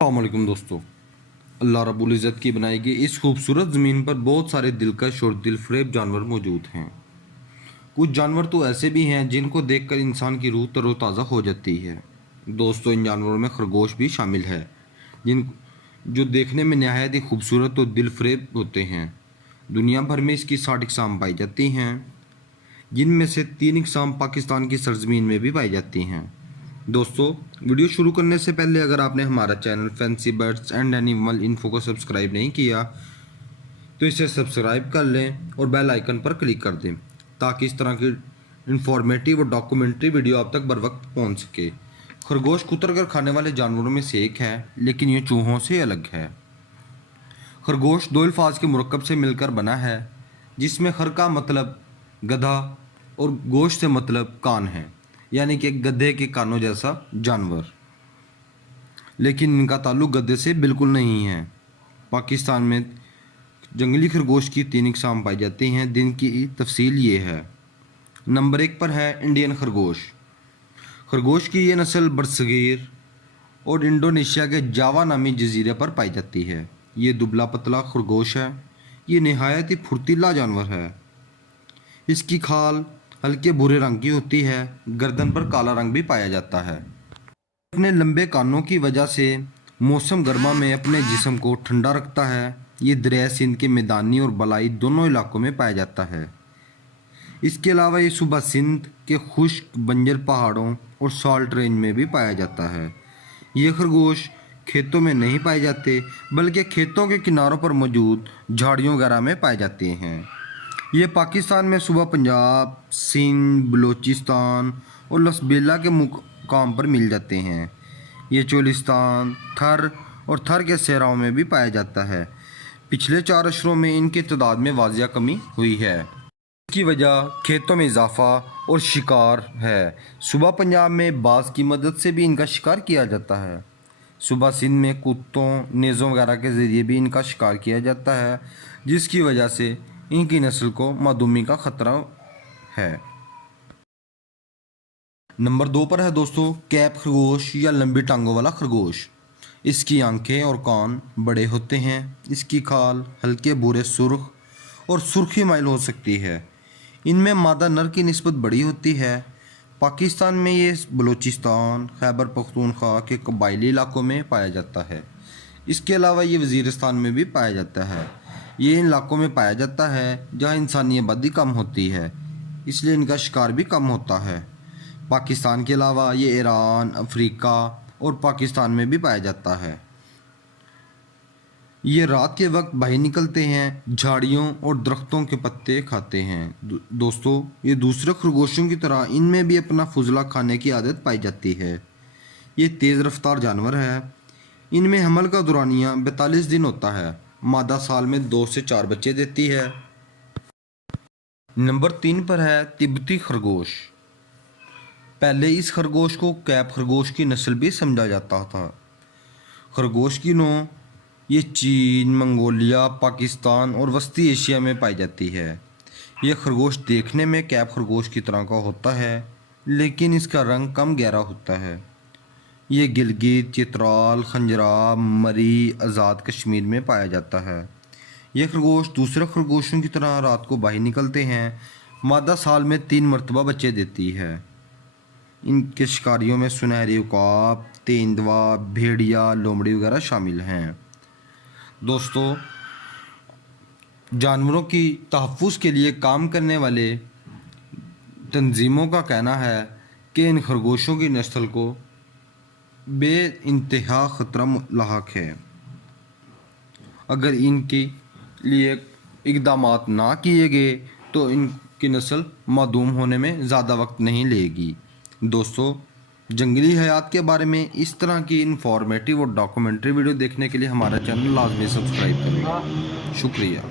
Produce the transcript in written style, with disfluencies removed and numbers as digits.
अस्सलामुअलैकुम दोस्तों। अल्लाह रब्बुल इज़्ज़त की बनाई गई इस खूबसूरत ज़मीन पर बहुत सारे दिलकश और दिलफरेब जानवर मौजूद हैं। कुछ जानवर तो ऐसे भी हैं जिनको देखकर इंसान की रूह तरोताज़ा हो जाती है। दोस्तों, इन जानवरों में खरगोश भी शामिल है, जिन जो देखने में नहायत ही खूबसूरत और दिलफरेब होते हैं। दुनिया भर में इसकी 60 इकसाम पाई जाती हैं, जिनमें से 3 इकसाम पाकिस्तान की सरजमीन में भी पाई जाती हैं। दोस्तों, वीडियो शुरू करने से पहले अगर आपने हमारा channel fancy birds and animal info को सब्सक्राइब नहीं किया तो इसे सब्सक्राइब कर लें और बेल आइकन पर क्लिक कर दें, ताकि इस तरह की इंफॉर्मेटिव और डॉक्यूमेंट्री वीडियो आप तक बर वक्त पहुँच सके। खरगोश कुतर कर खाने वाले जानवरों में से एक है, लेकिन ये चूहों से अलग है। खरगोश 2 अल्फाज के मुरक्कब से मिलकर बना है, जिसमें खर का मतलब गधा और गोश्त से मतलब कान है, यानी कि गधे के कानों जैसा जानवर। लेकिन इनका ताल्लुक गधे से बिल्कुल नहीं है। पाकिस्तान में जंगली खरगोश की 3 इकसाम पाई जाती हैं, जिनकी तफसील ये है। नंबर 1 पर है इंडियन खरगोश। खरगोश की ये नस्ल बरसगीर और इंडोनेशिया के जावा नामी जजीरे पर पाई जाती है। ये दुबला पतला खरगोश है। ये नहायत ही फुर्तीला जानवर है। इसकी खाल हल्के भूरे रंग की होती है। गर्दन पर काला रंग भी पाया जाता है। अपने लंबे कानों की वजह से मौसम गर्मा में अपने जिस्म को ठंडा रखता है। ये दरिया सिंध के मैदानी और बलाई दोनों इलाकों में पाया जाता है। इसके अलावा ये सूबा सिंध के खुश्क बंजर पहाड़ों और साल्ट रेंज में भी पाया जाता है। ये खरगोश खेतों में नहीं पाए जाते, बल्कि खेतों के किनारों पर मौजूद झाड़ियों वगैरह में पाए जाते हैं। ये पाकिस्तान में सूबा पंजाब, सिंध, बलूचिस्तान और लसबेला के मुकाम पर मिल जाते हैं। ये चोलिस्तान, थर और थर के सहराओं में भी पाया जाता है। पिछले 4 अशरों में इनकी तादाद में वाजिया कमी हुई है। इसकी वजह खेतों में इजाफा और शिकार है। सूबा पंजाब में बाज़ की मदद से भी इनका शिकार किया जाता है। सूबा सिंध में कुत्तों, नेज़ों वगैरह के ज़रिए भी इनका शिकार किया जाता है, जिसकी वजह से इनकी नस्ल को मादूमी का खतरा है। नंबर 2 पर है दोस्तों कैप खरगोश या लंबी टांगों वाला खरगोश। इसकी आंखें और कान बड़े होते हैं। इसकी खाल हल्के भूरे सुर्ख और सुर्खी माइल हो सकती है। इनमें मादा नर की निस्बत बड़ी होती है। पाकिस्तान में ये बलूचिस्तान, खैबर पख्तूनख्वा के कबायली इलाकों में पाया जाता है। इसके अलावा ये वज़ीरिस्तान में भी पाया जाता है। ये इन इलाकों में पाया जाता है जहाँ इंसानी आबादी कम होती है, इसलिए इनका शिकार भी कम होता है। पाकिस्तान के अलावा ये ईरान, अफ्रीका और पाकिस्तान में भी पाया जाता है। ये रात के वक्त बाहर निकलते हैं, झाड़ियों और दरख्तों के पत्ते खाते हैं। दोस्तों, ये दूसरे खरगोशों की तरह इनमें भी अपना फुजला खाने की आदत पाई जाती है। ये तेज़ रफ्तार जानवर है। इनमें हमल का दौरानिया 42 दिन होता है। मादा साल में 2 से 4 बच्चे देती है। नंबर 3 पर है तिब्बती खरगोश। पहले इस खरगोश को कैप खरगोश की नस्ल भी समझा जाता था। खरगोश की नौं ये चीन, मंगोलिया, पाकिस्तान और वस्ती एशिया में पाई जाती है। यह खरगोश देखने में कैप खरगोश की तरह का होता है, लेकिन इसका रंग कम गहरा होता है। ये गिलगित, चित्राल, खंजराब, मरी, आज़ाद कश्मीर में पाया जाता है। यह खरगोश दूसरे खरगोशों की तरह रात को बाहर निकलते हैं। मादा साल में 3 मरतबा बच्चे देती है। इनके शिकारियों में सुनहरी उकाब, तेंदुआ, भेड़िया, लोमड़ी वगैरह शामिल हैं। दोस्तों, जानवरों की तहफ़्फ़ुज़ के लिए काम करने वाले तंजीमों का कहना है कि इन खरगोशों की नस्ल को बेइंतहा ख़तरा लाहक है। अगर इनके लिए इक़दामात ना किए गए तो इनकी नस्ल मादूम होने में ज़्यादा वक्त नहीं लेगी। दोस्तों, जंगली हयात के बारे में इस तरह की इंफॉर्मेटिव और डॉक्यूमेंट्री वीडियो देखने के लिए हमारा चैनल लाजमी सब्सक्राइब करें। शुक्रिया।